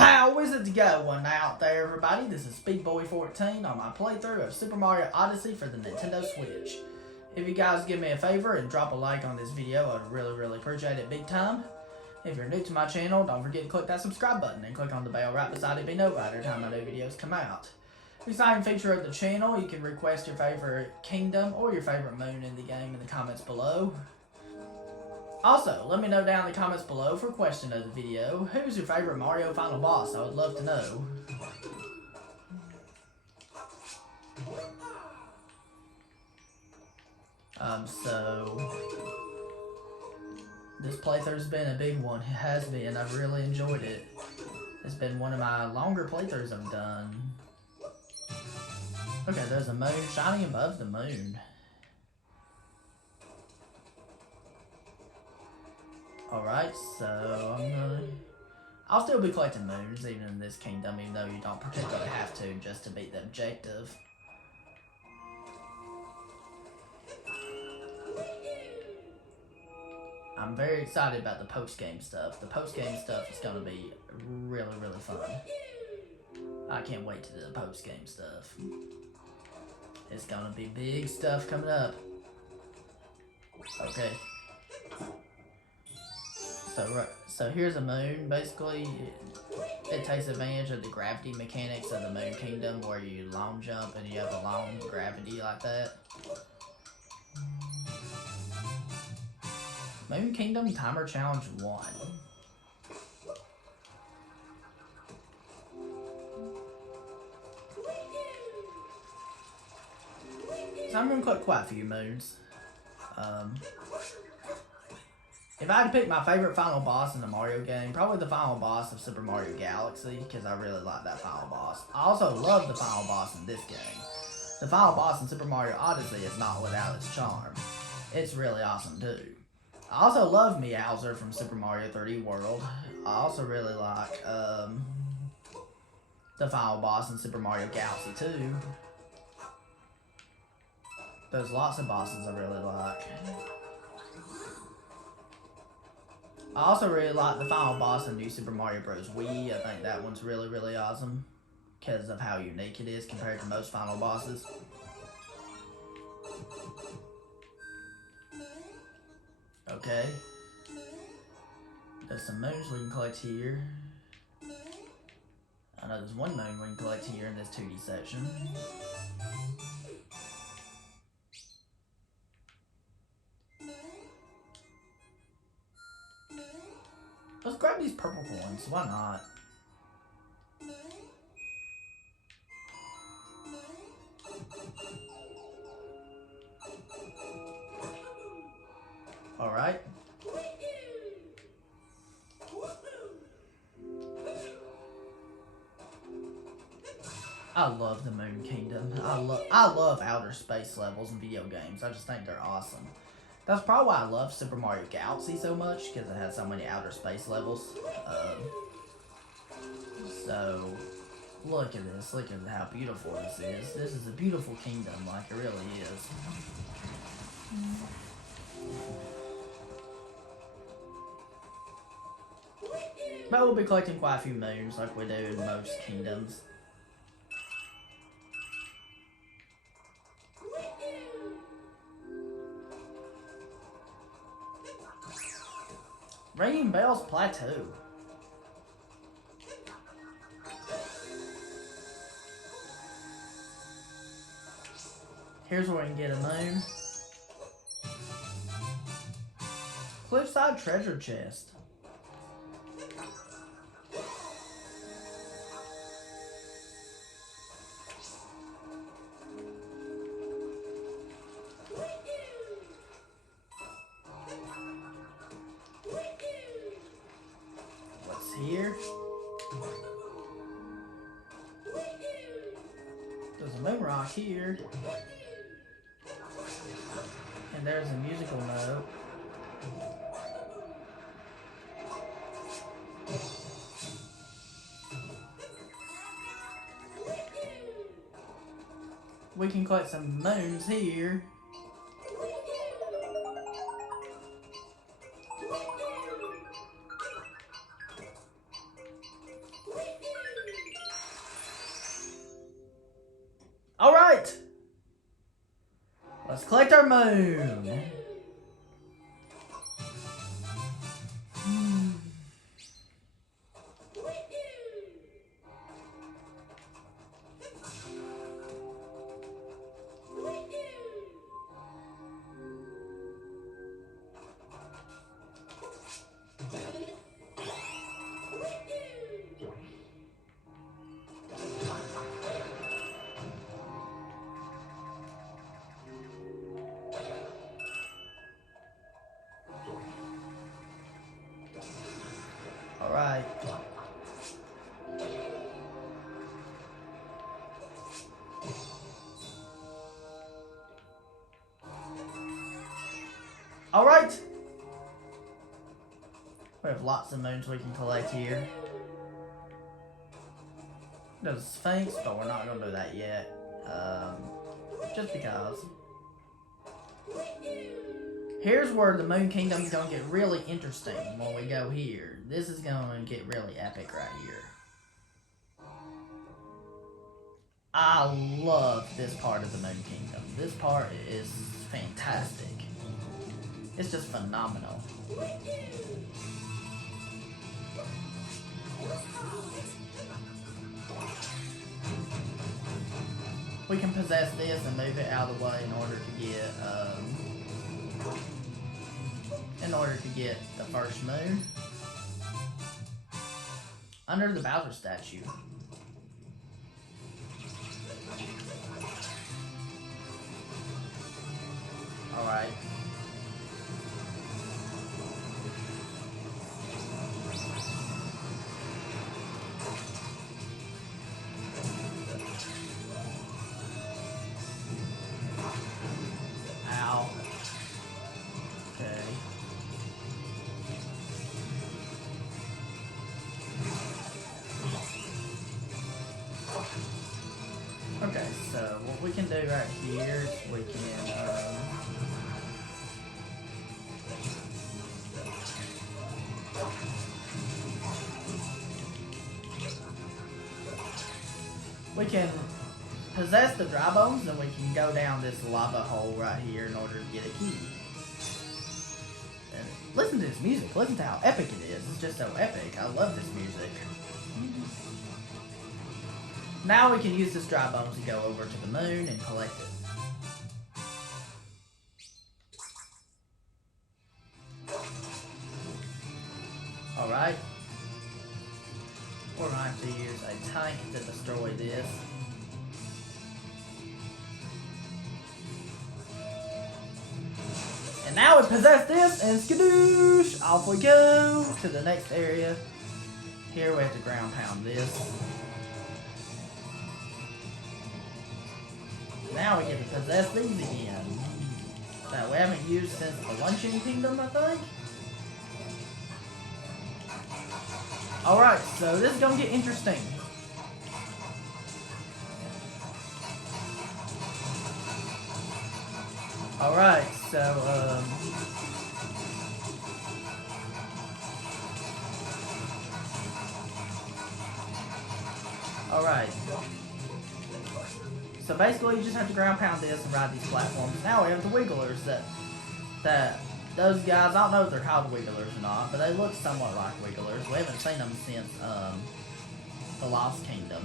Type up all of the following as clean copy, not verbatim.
How is it going out there, everybody? This is SpeedBoy14 on my playthrough of Super Mario Odyssey for the Nintendo Switch. If you guys give me a favor and drop a like on this video, I'd really appreciate it big time. If you're new to my channel, don't forget to click that subscribe button and click on the bell right beside it to be notified every time my new videos come out. Exciting feature of the channel, you can request your favorite kingdom or your favorite moon in the game in the comments below. Also, let me know down in the comments below for a question of the video. Who's your favorite Mario final boss? I would love to know. So this playthrough's been a big one. It has been. I've really enjoyed it. It's been one of my longer playthroughs I've done. Okay, there's a moon shining above the moon. Alright, so I'll still be collecting moons even in this kingdom, even though you don't particularly have to just to beat the objective. I'm very excited about the post-game stuff. The post-game stuff is going to be really fun. I can't wait to do the post-game stuff. It's going to be big stuff coming up. Okay. So here's a moon. Basically, it takes advantage of the gravity mechanics of the Moon Kingdom, where you long jump and you have a long gravity like that. Moon Kingdom Timer Challenge 1. So I'm gonna collect quite a few moons. If I had to pick my favorite final boss in the Mario game, probably the final boss of Super Mario Galaxy, because I really like that final boss. I also love the final boss in this game. The final boss in Super Mario Odyssey is not without its charm. It's really awesome too. I also love Meowser from Super Mario 3D World. I also really like the final boss in Super Mario Galaxy 2. There's lots of bosses I really like. I also really like the final boss in New Super Mario Bros. Wii. I think that one's really awesome because of how unique it is compared to most final bosses. Okay. There's some moons we can collect here. I know there's one moon we can collect here in this 2D section. Let's grab these purple coins, why not? Alright. I love the Moon Kingdom. I love outer space levels in video games. I just think they're awesome. That's probably why I love Super Mario Galaxy so much, because it has so many outer space levels. So, look at this. Look at how beautiful this is. This is a beautiful kingdom, like it really is. But we'll be collecting quite a few moons, like we do in most kingdoms. Ringing Bells Plateau. Here's where we can get a moon. Cliffside Treasure Chest. Here. There's a moon rock here. And there's a musical note. We can collect some moons here. Let's collect our moon. Alright. Alright! We have lots of moons we can collect here. There's a Sphinx, but we're not going to do that yet. Just because. Here's where the Moon Kingdom is going to get really interesting when we go here. This is going to get really epic right here. I love this part of the Moon Kingdom. This part is fantastic. It's just phenomenal. We can possess this and move it out of the way in order to get the first moon under the Bowser statue. Alright. Ow. Okay. Okay, so what we can do right here is we can possess the dry bones, and we can go down this lava hole right here in order to get a key. And listen to this music. Listen to how epic it is. It's just so epic. I love this music. Now we can use this dry bones to go over to the moon and collect it. Alright. We're going to use a tank to destroy this. And now we possess this, and skadoosh! Off we go to the next area. Here we have to ground pound this. Now we get to possess these again. That we haven't used since the Luncheon Kingdom, I think. Alright, so this is gonna get interesting. Alright, so, alright. So basically you just have to ground pound this and ride these platforms. Now we have the Wigglers that those guys, I don't know if they're called Wigglers or not, but they look somewhat like Wigglers. We haven't seen them since the Lost Kingdom.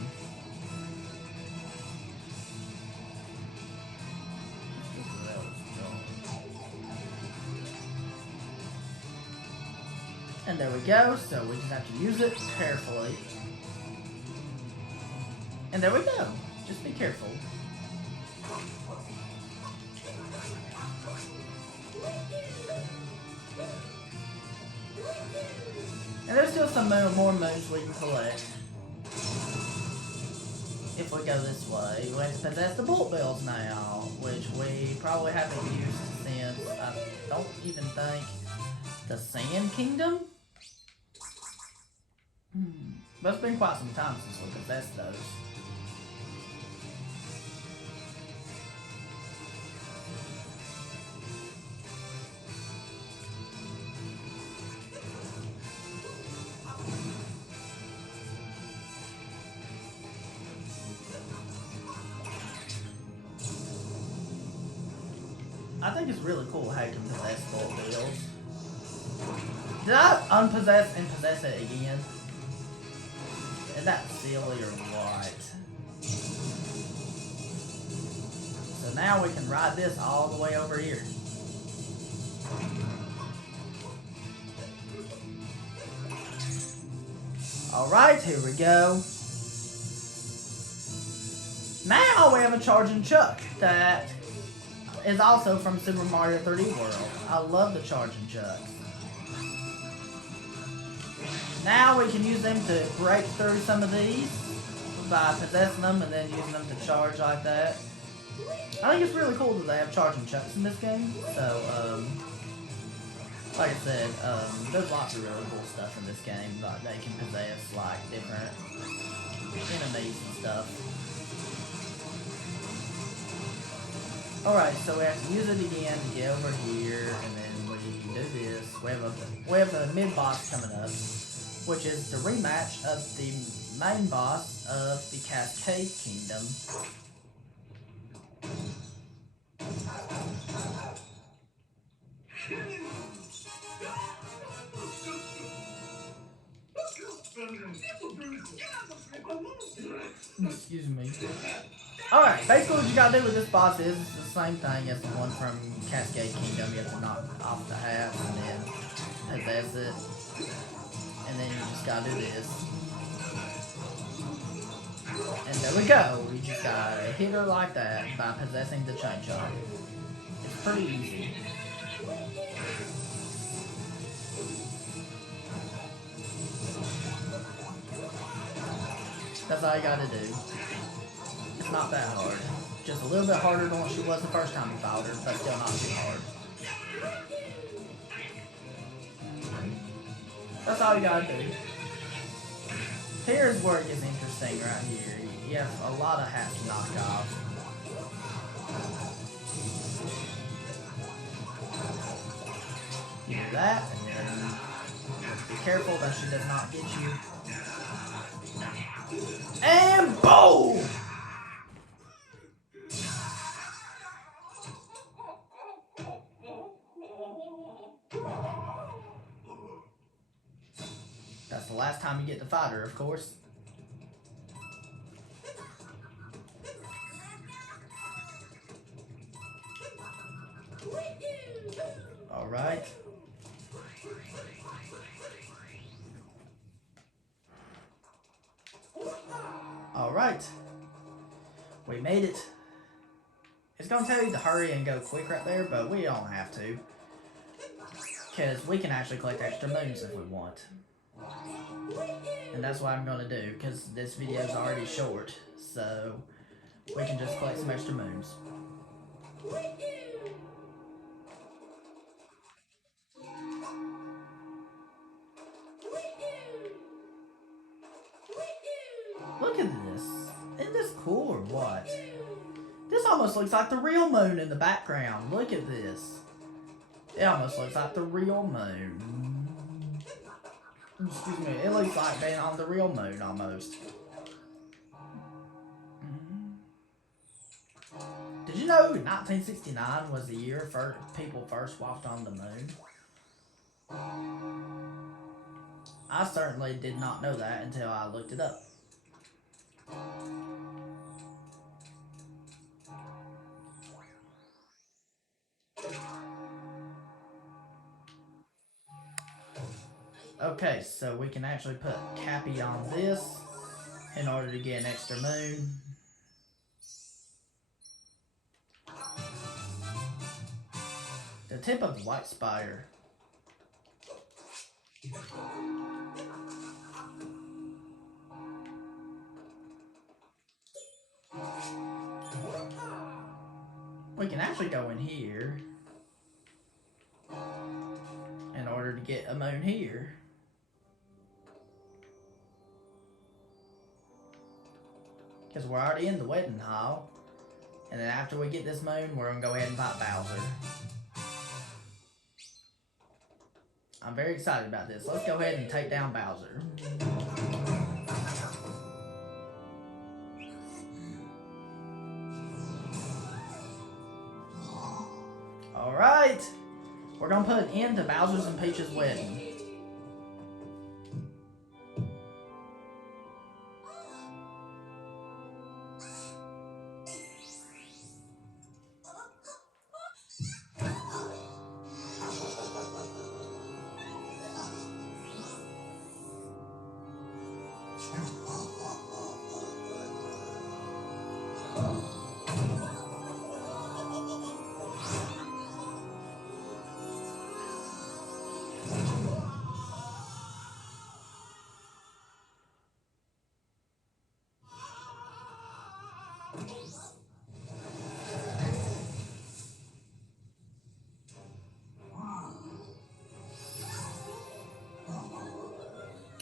And there we go, so we just have to use it carefully. And there we go. Just be careful. And there's still some more moons we can collect. If we go this way. We have to possess the Bullet Bills now, which we probably haven't used since, I don't even think, the Sand Kingdom? But it's been quite some time since we possessed those. I think it's really cool how you can possess full bills. Did I unpossess and possess it again? Is that silly or what? So now we can ride this all the way over here. Alright, here we go. Now we have a charging chuck that is also from Super Mario 3D World. I love the charging chucks. Now we can use them to break through some of these by possessing them and then using them to charge like that. I think it's really cool that they have charging chucks in this game. So, like I said, there's lots of really cool stuff in this game. Like they can possess like different enemies and stuff. Alright, so we have to use it again to get over here, and then we do this. We have a mid-boss coming up, which is the rematch of the main boss of the Cascade Kingdom. Excuse me. Alright, basically what you gotta do with this boss is the same thing as the one from Cascade Kingdom. You have to knock off the hat and then possess it. And then you just gotta do this. And there we go. We just gotta hit her like that by possessing the chain shot. It's pretty easy. That's all you gotta do. It's not that hard. Just a little bit harder than what she was the first time we fought her, but still not too hard. That's all you gotta do. Here's where it gets interesting right here. You have a lot of hats to knock off. You do that, and then be careful that she does not get you. And boom! That's the last time you get to fight her, of course. Alright. Alright. We made it. It's gonna tell you to hurry and go quick right there, but we don't have to. Because we can actually collect extra moons if we want. And that's what I'm gonna do, because this video is already short, so we can just collect some extra moons. Look at this. Isn't this cool or what? This almost looks like the real moon in the background. Look at this. It almost looks like the real moon. Excuse me, it looks like being on the real moon almost. Did you know 1969 was the year people first walked on the moon? I certainly did not know that until I looked it up. Okay, so we can actually put Cappy on this in order to get an extra moon. The tip of the white spider. We can actually go in here in order to get a moon here. Because we're already in the wedding hall. And then after we get this moon, we're going to go ahead and fight Bowser. I'm very excited about this. Let's go ahead and take down Bowser. Alright. We're gonna put an end to Bowser's and Peach's wedding.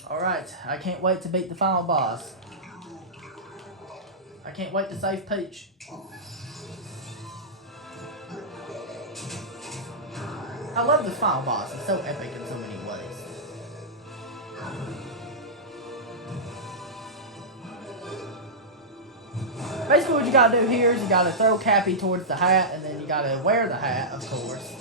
Alright, I can't wait to beat the final boss. I can't wait to save Peach. I love this final boss. It's so epic in so many ways. Basically what you gotta do here is you gotta throw Cappy towards the hat, and then you gotta wear the hat, of course.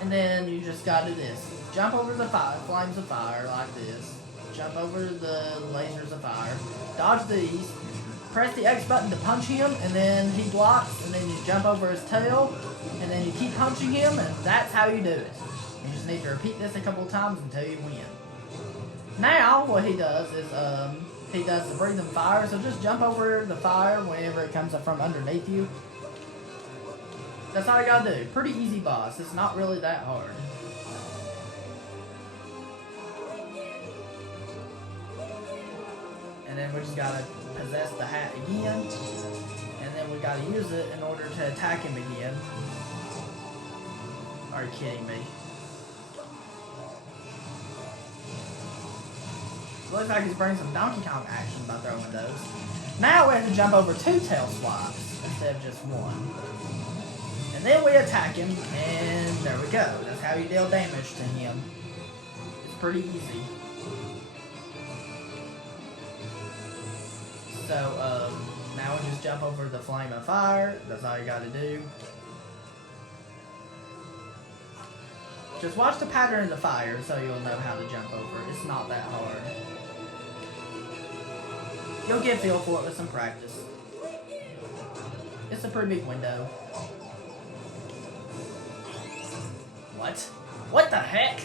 And then you just gotta do this. Jump over the flames of fire like this. Jump over the lasers of fire. Dodge these. Press the X button to punch him, and then he blocks, and then you jump over his tail, and then you keep punching him, and that's how you do it. You just need to repeat this a couple times until you win. Now, what he does is, he does the breathing fire, so just jump over the fire whenever it comes up from underneath you. That's all you gotta do. Pretty easy boss. It's not really that hard. And then we just gotta possess the hat again. And then we gotta use it in order to attack him again. Are you kidding me? Looks like he's bringing some Donkey Kong action by throwing those. Now we have to jump over 2 tail swaps instead of just 1. And then we attack him, and there we go. That's how you deal damage to him. It's pretty easy. So, now we just jump over the flame of fire. That's all you gotta do. Just watch the pattern of the fire so you'll know how to jump over. It's not that hard. You'll get a feel for it with some practice. It's a pretty big window. What? What the heck?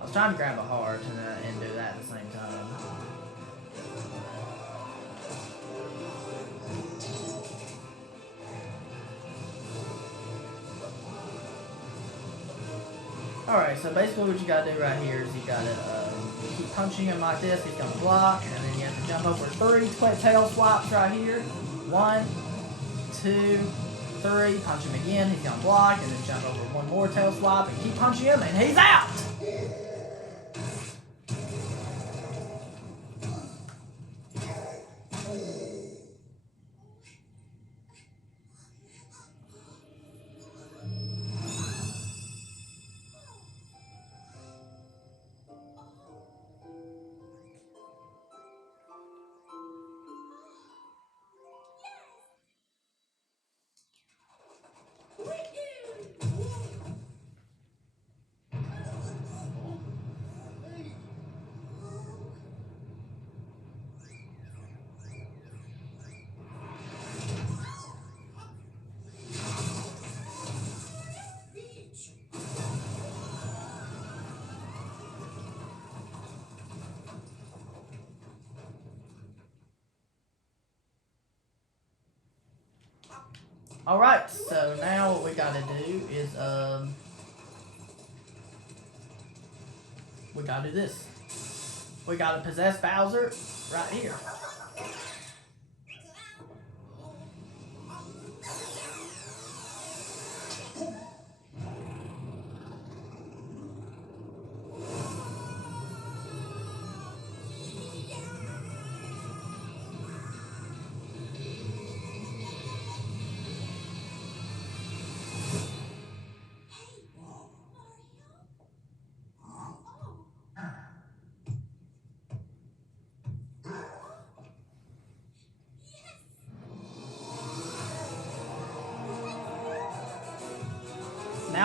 I was trying to grab a heart and do that at the same time. Alright, so basically what you gotta do right here is you gotta keep punching him like this. He's gonna block, and then you have to jump over 3 quick tail swaps right here. 1, 2, 3. Punch him again. He's gonna block, and then jump over 1 more tail swap and keep punching him, and he's out! Alright, so now what we gotta do is, we gotta do this. We gotta possess Bowser right here.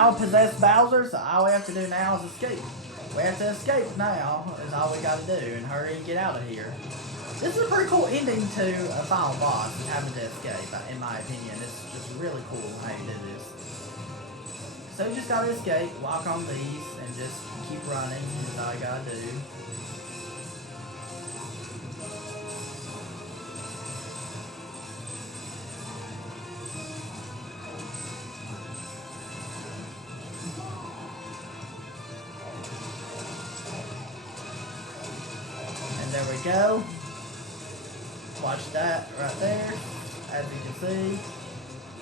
now possessed Bowser, so all we have to do now is escape. We have to escape now, is all we gotta do, and hurry and get out of here. This is a pretty cool ending to a final boss, having to escape, in my opinion. It's just really cool how you do this. So you just gotta escape, walk on these, and just keep running, is all you gotta do. There we go. Watch that right there, as you can see.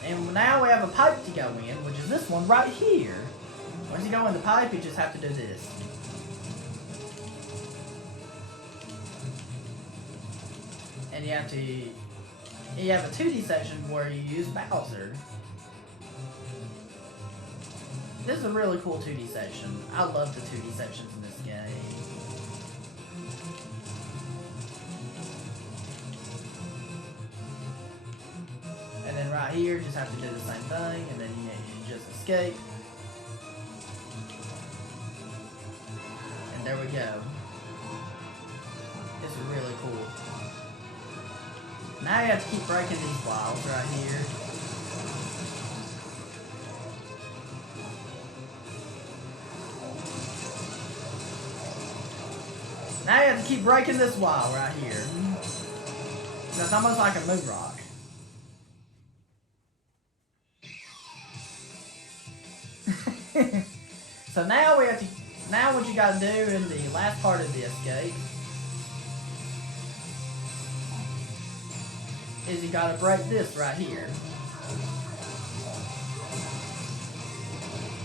And now we have a pipe to go in, which is this one right here. Once you go in the pipe, you just have to do this. And you have a 2D section where you use Bowser. This is a really cool 2D section. I love the 2D sections in this game. And then right here, just have to do the same thing, and then you just escape. And there we go. This is really cool. Now you have to keep breaking these walls right here. Now you have to keep breaking this wall right here. So it's almost like a moon rock. So now what you gotta do in the last part of the escape is you gotta break this right here.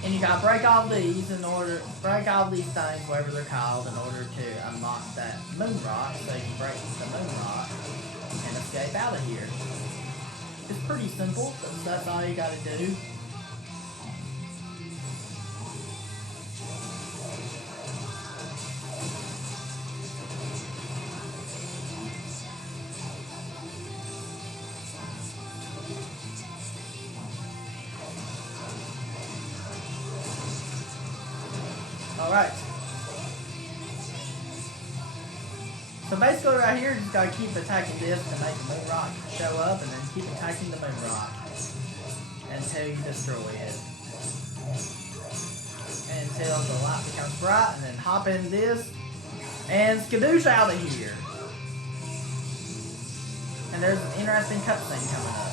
And you gotta break all these things, whatever they're called, in order to unlock that moon rock, so you can break the moon rock and escape out of here. It's pretty simple, that's all you gotta do. Alright. So basically right here, you just gotta keep attacking this to make the moon rock show up, and then keep attacking the moon rock until you destroy it. Until the light becomes bright, and then hop in this, and skadoosh out of here. And there's an interesting cutscene coming up.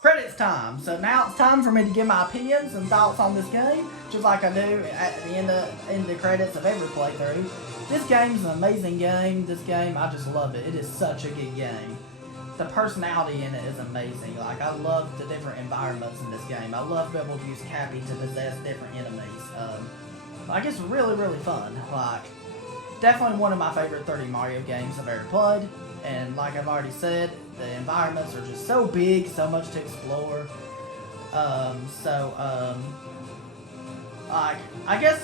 Credits time. So now it's time for me to give my opinions and thoughts on this game, just like I do at the end of the credits of every playthrough. This game's an amazing game. This game, I just love it. It is such a good game. the personality in it is amazing. Like, I love the different environments in this game. I love being able to use Cappy to possess different enemies. Like, it's really, really fun. Like, definitely one of my favorite 3D Mario games I've ever played. And like I've already said, the environments are just so big, so much to explore. Like, I guess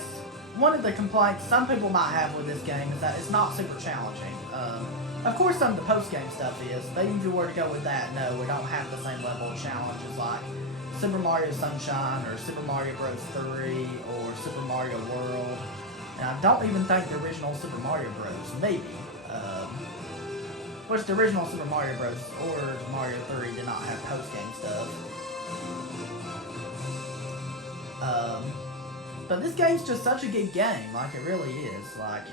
one of the complaints some people might have with this game is that it's not super challenging. Of course, some of the post-game stuff is, but even if you were to go with that, no, we don't have the same level of challenge as like Super Mario Sunshine or Super Mario Bros. 3 or Super Mario World. And I don't even think the original Super Mario Bros. Maybe. Which the original Super Mario Bros. Or Mario 3 did not have post-game stuff. But this game's just such a good game, like it really is. Like,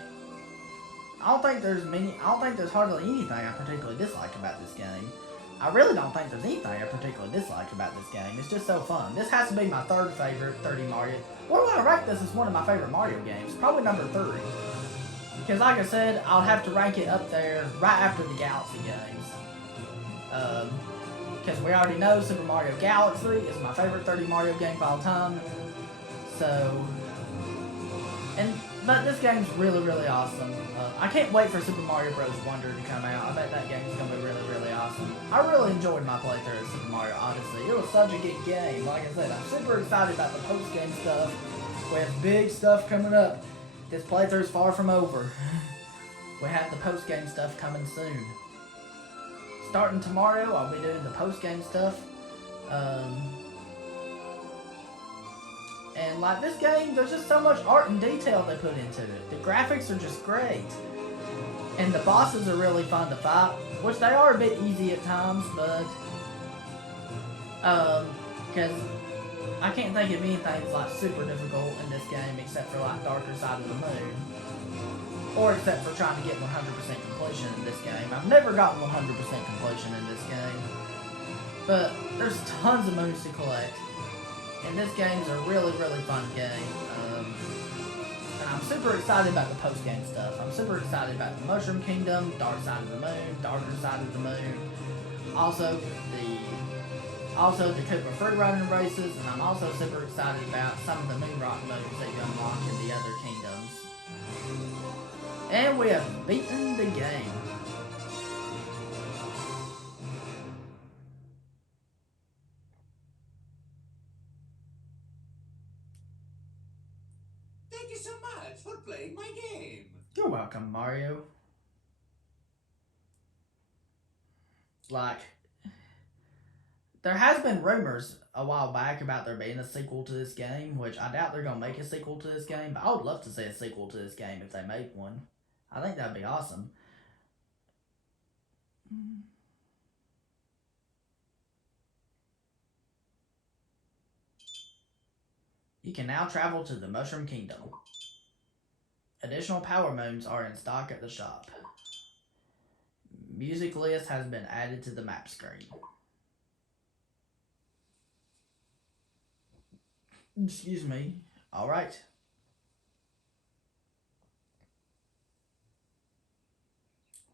I don't think there's hardly anything I particularly dislike about this game. I really don't think there's anything I particularly dislike about this game. It's just so fun. This has to be my third favorite 3D Mario. What do I rank this as one of my favorite Mario games? Probably number 3. Because like I said, I'll have to rank it up there right after the Galaxy games. Because we already know Super Mario Galaxy is my favorite 3D Mario game of all time. So, but this game's really, really awesome. I can't wait for Super Mario Bros. Wonder to come out. I bet that game's gonna be really, really awesome. I really enjoyed my playthrough of Super Mario Odyssey. It was such a good game. Like I said, I'm super excited about the post-game stuff. We have big stuff coming up. This playthrough's far from over. We have the post-game stuff coming soon. Starting tomorrow, I'll be doing the post-game stuff. And like this game, there's just so much art and detail they put into it. The graphics are just great. And the bosses are really fun to fight, which they are a bit easy at times, but because I can't think of anything like super difficult in this game except for like Darker Side of the Moon. Or except for trying to get 100% completion in this game. I've never gotten 100% completion in this game. But there's tons of moons to collect. And this game's a really, really fun game. And I'm super excited about the post-game stuff. I'm super excited about the Mushroom Kingdom, Dark Side of the Moon, Darker Side of the Moon. Also the Koopa Free Running races, and I'm also super excited about some of the Moon Rock modes that you unlock in the other kingdoms. And we have beaten the game. Thank you so much for playing my game. You're welcome, Mario. Like, there has been rumors a while back about there being a sequel to this game, which I doubt they're going to make a sequel to this game, but I would love to see a sequel to this game if they made one. I think that'd be awesome. You can now travel to the Mushroom Kingdom. Additional power moons are in stock at the shop. Music list has been added to the map screen. Excuse me. Alright.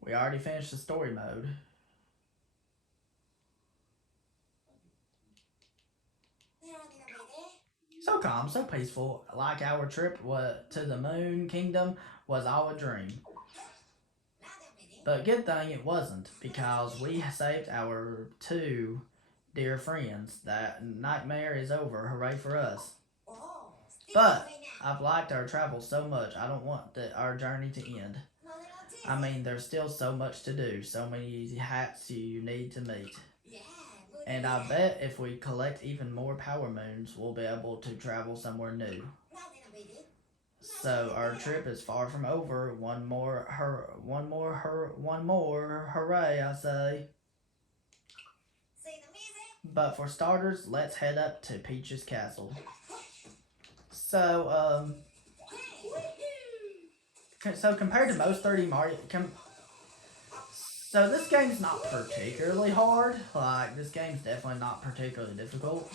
We already finished the story mode. So calm, so peaceful, like our trip to the Moon Kingdom was all a dream. But good thing it wasn't, because we saved our 2 dear friends. That nightmare is over, hooray for us. But I've liked our travel so much, I don't want our journey to end. I mean, there's still so much to do, so many hats you need to meet. And I bet if we collect even more power moons, we'll be able to travel somewhere new. So our trip is far from over. One more hooray, I say. But for starters, let's head up to Peach's castle. So, so compared to most 3D Mario, so this game's not particularly hard. Like, this game's definitely not particularly difficult.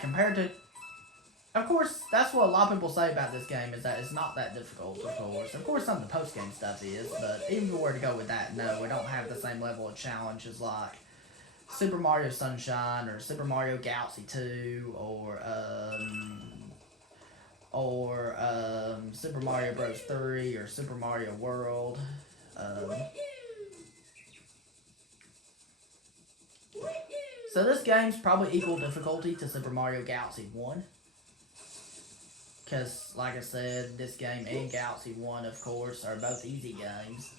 Compared to Of course, that's what a lot of people say about this game, is that it's not that difficult, of course. Of course, some of the post-game stuff is, but even if we were to go with that, no, we don't have the same level of challenge as, like, Super Mario Sunshine, or Super Mario Galaxy 2, or Super Mario Bros. 3, or Super Mario World. So this game's probably equal difficulty to Super Mario Galaxy 1. Because, like I said, this game and Galaxy 1, of course, are both easy games.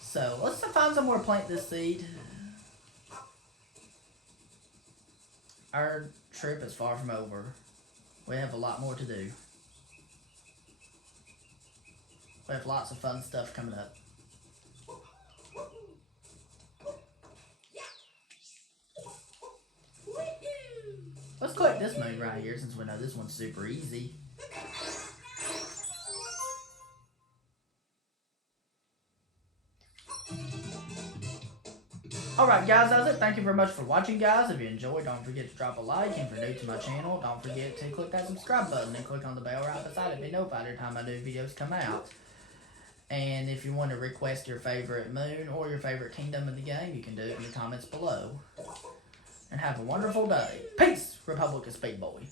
So, let's find somewhere to plant this seed. Our trip is far from over. We have a lot more to do. We have lots of fun stuff coming up. Let's collect this moon right here, since we know this one's super easy. Alright guys, that's it. Thank you very much for watching, guys. If you enjoyed, don't forget to drop a like. And if you're new to my channel, don't forget to click that subscribe button and click on the bell right beside it to be notified every time my new videos come out. And if you want to request your favorite moon or your favorite kingdom in the game, you can do it in the comments below. And have a wonderful day. Peace, Republic of Speed Boy.